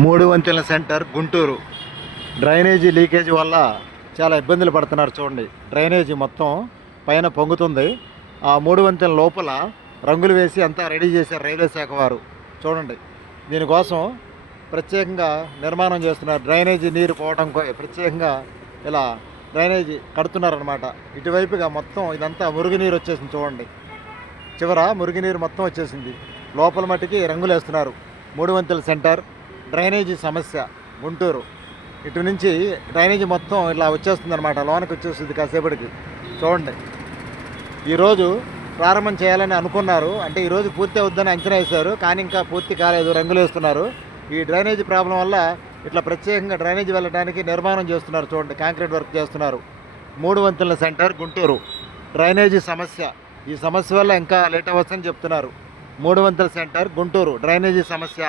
మూడు వంతెనల centre Guntur. Drainage leakage వల్ల చాలా ఇబ్బందులు పడుతున్నారు. చూడండి, డ్రైనేజీ మొత్తం పైన పొంగుతుంది. ఆ మూడు వంతెనల లోపల రంగులు వేసి అంతా రెడీ చేశారు రైల్వే శాఖ వారు. చూడండి, దీనికోసం ప్రత్యేకంగా నిర్మాణం చేస్తున్నారు. డ్రైనేజీ నీరు పోవడం ప్రత్యేకంగా ఇలా డ్రైనేజీ కడుతున్నారనమాట. ఇటువైపుగా మొత్తం ఇదంతా మురుగునీరు వచ్చేసింది. చూడండి, చివర మురుగునీరు మొత్తం వచ్చేసింది. లోపల మట్టికి రంగులు వేస్తున్నారు. మూడు వంతెనల సెంటర్ డ్రైనేజీ సమస్య గుంటూరు. ఇటు నుంచి డ్రైనేజీ మొత్తం ఇలా వచ్చేస్తుంది అనమాట, లోనకి వచ్చేస్తుంది కాసేపటికి. చూడండి, ఈరోజు ప్రారంభం చేయాలని అనుకున్నారు. అంటే ఈరోజు పూర్తి అవుద్దని అంచనా వేశారు, కానీ ఇంకా పూర్తి కాలేదు. రంగులు వేస్తున్నారు. ఈ డ్రైనేజీ ప్రాబ్లం వల్ల ఇట్లా ప్రత్యేకంగా డ్రైనేజీ వెళ్ళడానికి నిర్మాణం చేస్తున్నారు. చూడండి, కాంక్రీట్ వర్క్ చేస్తున్నారు. మూడు వంతెనల సెంటర్ గుంటూరు డ్రైనేజీ సమస్య. ఈ సమస్య వల్ల ఇంకా లేట్ అవ్వచ్చని చెప్తున్నారు. మూడు వంతెనల సెంటర్ గుంటూరు డ్రైనేజీ సమస్య.